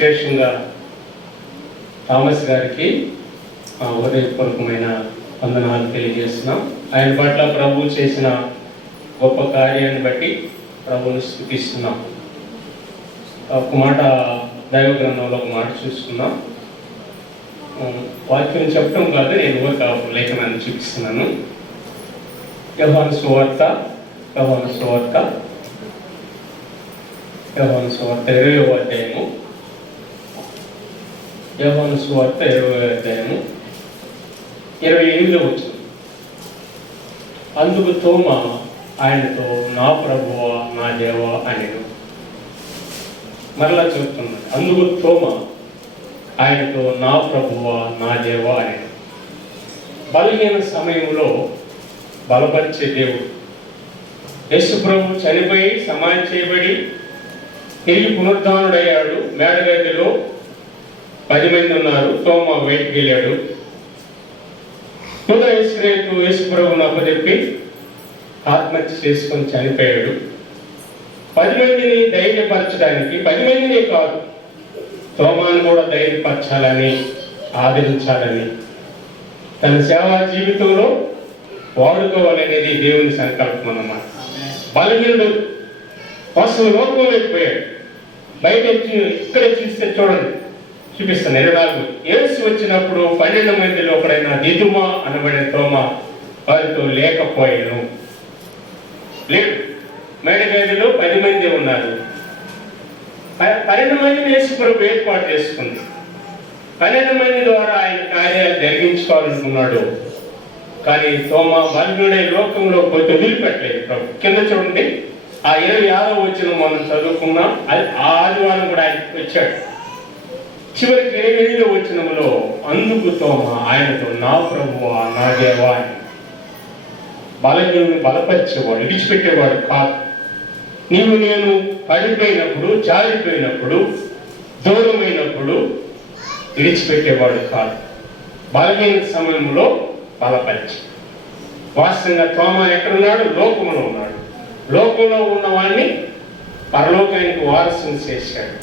విశేషంగా థామస్ గారికి హృదయపూర్వకమైన వందనాలు తెలియజేస్తున్నాం. ఆయన పట్ల ప్రభు చేసిన గొప్ప కార్యాన్ని బట్టి ప్రభువును స్తుతిస్తున్నాం. ఒక మాట దైవ గ్రంథంలో ఒక మాట చూసుకున్నాం. వాక్యం చెప్పడం కాదు, నేను ఒక లేఖనాన్ని చూపిస్తున్నాను. యోహాను సువార్త 20వ అధ్యాయము. యోహాను సువార్త 20వ అధ్యాయము 28వ వచనం. అందుకు తోమ ఆయనతో, నా ప్రభువా నా దేవా అనెను. మరలా చెప్తున్నాడు, అందుకు తోమ ఆయనతో, నా ప్రభువా నా దేవా అనెను. బలహీన సమయంలో బలపరిచే దేవుడు. యేసు ప్రభు చనిపోయి సమాధి చేయబడి తిరిగి పునరుద్ధానుడయ్యాడు. మేడగదిలో 10 మంది ఉన్నారు. తోమ బయటికి వెళ్ళాడు. యేసు ప్రభువును అప్పచెప్పి ఆత్మహత్య చేసుకొని చనిపోయాడు. 10 మందిని ధైర్యపరచడానికి, 10 మందినే కాదు, తోమాను కూడా ధైర్యపరచాలని, ఆదరించాలని, తన సేవా జీవితంలో వాడుకోవాలనేది దేవుని సంకల్పం అన్నమాట. బలహీనుడు పశువు లోకంలోకి పోయాడు. బయట ఇక్కడ చూస్తే చూడండి, చూపిస్తాను. 24. యేసు వచ్చినప్పుడు 12 మందిలో ఒకడైన దిదుమా అనబడిన తోమ వారితో లేకపోయాను. లేడు. మేడగదిలో 10 మంది ఉన్నారు. 12 మందిని యేసు ప్రభు ఏర్పాటు చేసుకుంది. 12 మంది ద్వారా ఆయన కార్యాలు జరిగించుకోవాలనుకున్నాడు. కానీ తోమ బలహీనుడై లోకంలో పోతే వదిలిపెట్టలేదు ప్రభు. కింద చూడండి, ఆ 26వ వచనం మనం చదువుకున్నాం. ఆ ఆదివారం కూడా ఆయన వచ్చాడు. చివరికి 28వ వచనంలో, అందుకు తోమ ఆయనతో, నా ప్రభువా నా దేవా అని. బలహీనుని బలపరిచేవాడు, విడిచిపెట్టేవాడు కాదు. నీవు నేను పడిపోయినప్పుడు, జారిపోయినప్పుడు, దూరమైనప్పుడు విడిచిపెట్టేవాడు కాదు. బలహీన సమయంలో బలపరిచి. వాస్తవంగా తోమ ఎక్కడున్నాడు? లోకంలో ఉన్నాడు. లోకంలో ఉన్నవాడిని పరలోకానికి వారసుని చేశాడు.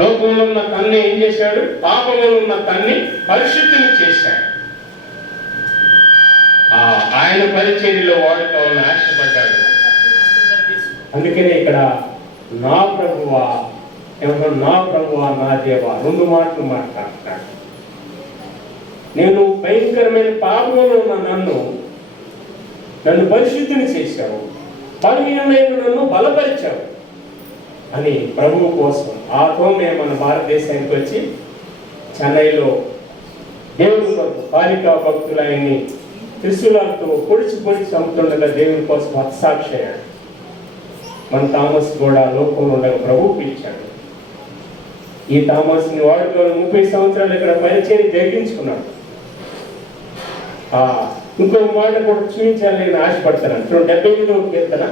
లోకంలో ఉన్న తన్ని ఏం చేశాడు? పాపంలో ఉన్న తన్ని పరిశుద్ధిని చేశాడు. ఆయన పరిచర్యలో వాడుకోవాలని ఆశపడ్డాడు. అందుకనే ఇక్కడ నా ప్రభువా, నా ప్రభువా నా దేవా 2 మాటలు మాట్లాడుతున్నాడు. నేను భయంకరమైన పాపంలో ఉన్న నన్ను పరిశుద్ధిని చేశావు, బలహీనమైన నన్ను బలపరిచావు అని ప్రభువు కోసం. ఆ తోమే మన భారతదేశానికి వచ్చి చెన్నైలో దేవుని కొరకు బాలికా భక్తులు ఆయన్ని త్రిశూలాలతో పొడిచి చంపుతుండగా దేవుని కోసం హతసాక్షి అయ్యాడు. మన థామస్ కూడా లోకంలో ఉండగా ప్రభువు పిలిచాడు. ఈ థామస్ని వాడుకోవాలి. 30 సంవత్సరాలు ఇక్కడ పరిచయం జరిగించుకున్నాడు. ఇంకో మాట కూడా చూపించాలని నేను ఆశపడతాను. 78వ కీర్తన,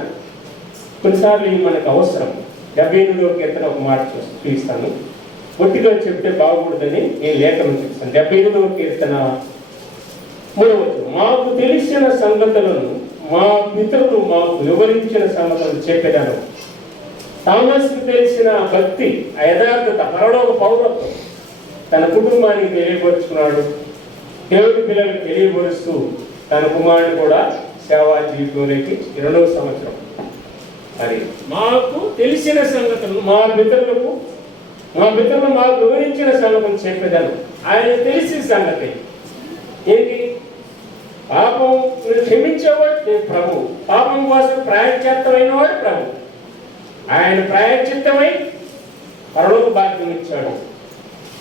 కొన్నిసార్లు ఇది మనకు అవసరం. 78వ కీర్తన ఒక మాట చూపిస్తాను. ఒట్టిగా చెప్తే బాగుండదని నేను లేఖనం చూపిస్తాను. 78వ కీర్తన 3వ వచనం. మాకు తెలిసిన సంగతులను మా మిత్రులు మాకు వివరించిన సంగతులను చెప్పేదాను. థామస్కు తెలిసిన భక్తి, యథార్థత, పరలోక పౌరత్వం తన కుటుంబానికి తెలియపరుచుకున్నాడు. దేవుడి పిల్లలకు తెలియపరుస్తూ తన కుమారుడు కూడా సేవా జీవితంలోకి 2వ సంవత్సరం. మరి మాకు తెలిసిన సంగతులు మా మిత్రులు మాకు వివరించిన సంగతులు చెప్పేదాను. ఆయన తెలిసిన సంగతి ఏంటి? పాపం క్షమించేవాడు ప్రభు. పాపం కోసం ప్రాయశ్చిత్తమైన వాడు ప్రభు. ఆయన ప్రాయశ్చిత్తమై పరలోక భాగ్యం ఇచ్చాడు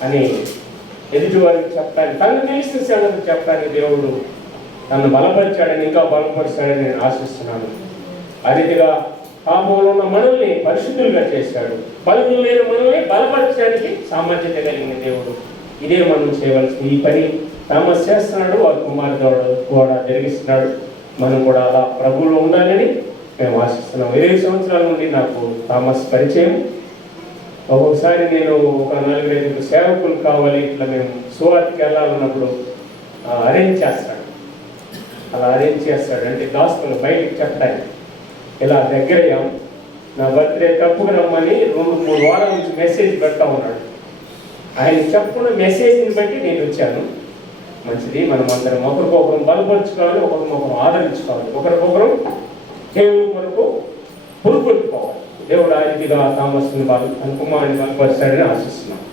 అని ఎదుటి వారికి చెప్పడానికి, తను తెలిసిన సంగతి చెప్పడానికి దేవుడు నన్ను బలపరిచాడని, ఇంకా బలపరిచాడని నేను ఆశిస్తున్నాను. అదిగా పాపంలో ఉన్న మనల్ని పరిశుద్ధులుగా చేశాడు. బలహీనులు లేని మనల్ని బలపరచడానికి సామర్థ్యత కలిగిన దేవుడు. ఇదే మనం చేయవలసింది. ఈ పని థామస్ చేస్తున్నాడు, వారి కుమారుడు కూడా జరిగిస్తున్నాడు. మనం కూడా అలా ప్రభువులో ఉండాలని మేము ఆశిస్తున్నాం. 20 సంవత్సరాల నుండి నాకు థామస్ పరిచయం. ఒక్కొక్కసారి నేను ఒక 4-5 సేవకులు కావాలి, ఇట్లా మేము సువార్తకి వెళ్ళాలన్నప్పుడు అరేంజ్ చేస్తాడు. అలా అరేంజ్ చేస్తాడు అంటే గాస్పెల్ బయటకు చెప్పడానికి. ఇలా దగ్గరయ్యాం, నా బర్త్డే తప్పుకు రమ్మని 2-3 వారాల నుంచి మెసేజ్ పెడతా ఉన్నాడు. ఆయన చెప్పుకున్న మెసేజ్ని బట్టి నేను వచ్చాను. మంచిది, మనం అందరం ఒకరికొకరు బలపరుచుకోవాలి, ఒకరికొకరు ఆదరించుకోవాలి, ఒకరికొకరు దేవుని కొరకు పురుగొట్టుకోవాలి. దేవుడు ఆ రీతిగా థామస్ని కుమారుని బలపరిచాడని ఆశిస్తున్నాను.